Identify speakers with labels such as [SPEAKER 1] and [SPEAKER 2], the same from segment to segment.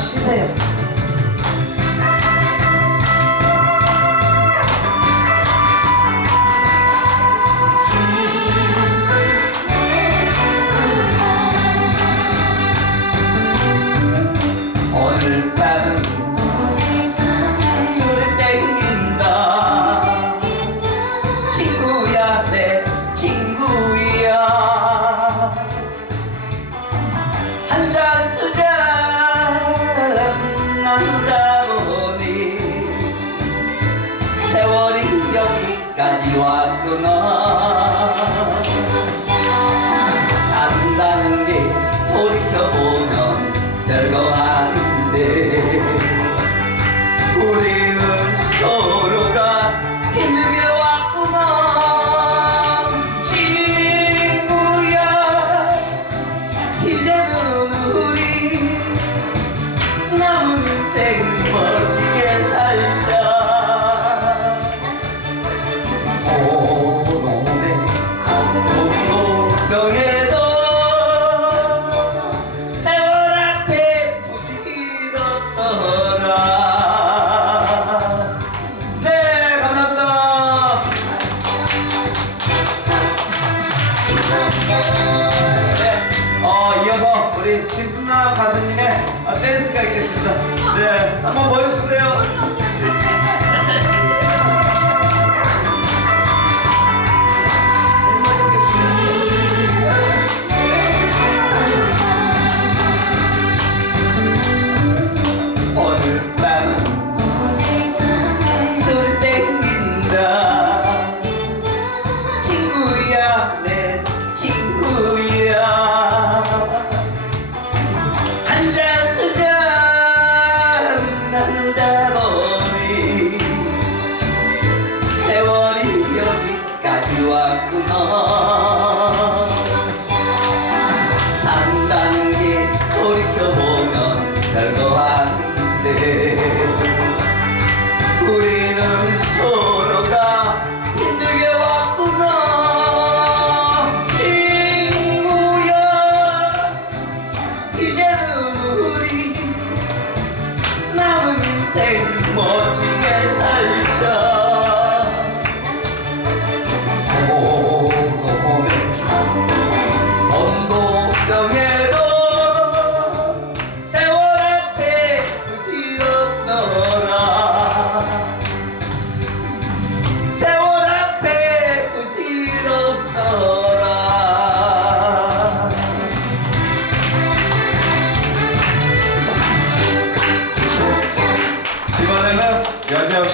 [SPEAKER 1] 쉬세요. 네, 어, 이어서 우리 김순나 가수님의 댄스가 있겠습니다. 네, 한번 보여주세요.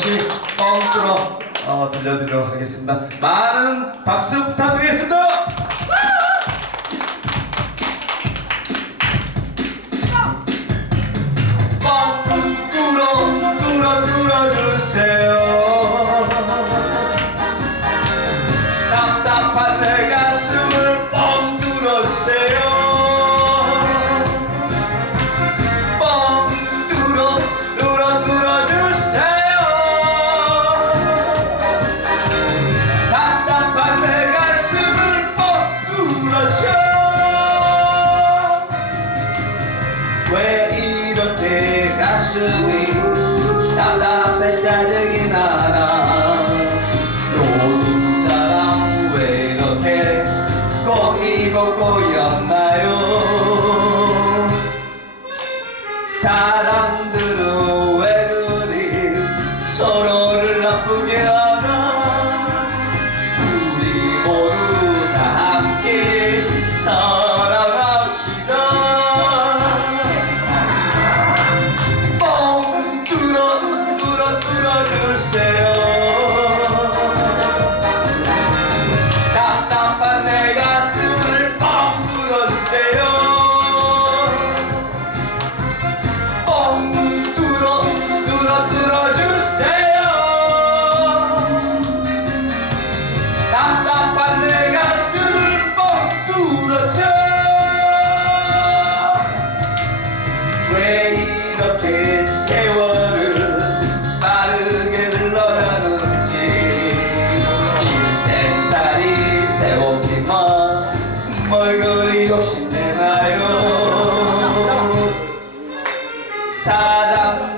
[SPEAKER 1] 다시 뻥뚫어 어, 들려드리도록 하겠습니다. 많은 박수 부탁드리겠습니다. 네. 모습이 답답해짜증이 나나. 모든 사람 왜 이렇게 꼬이고 꼬였나요? সারা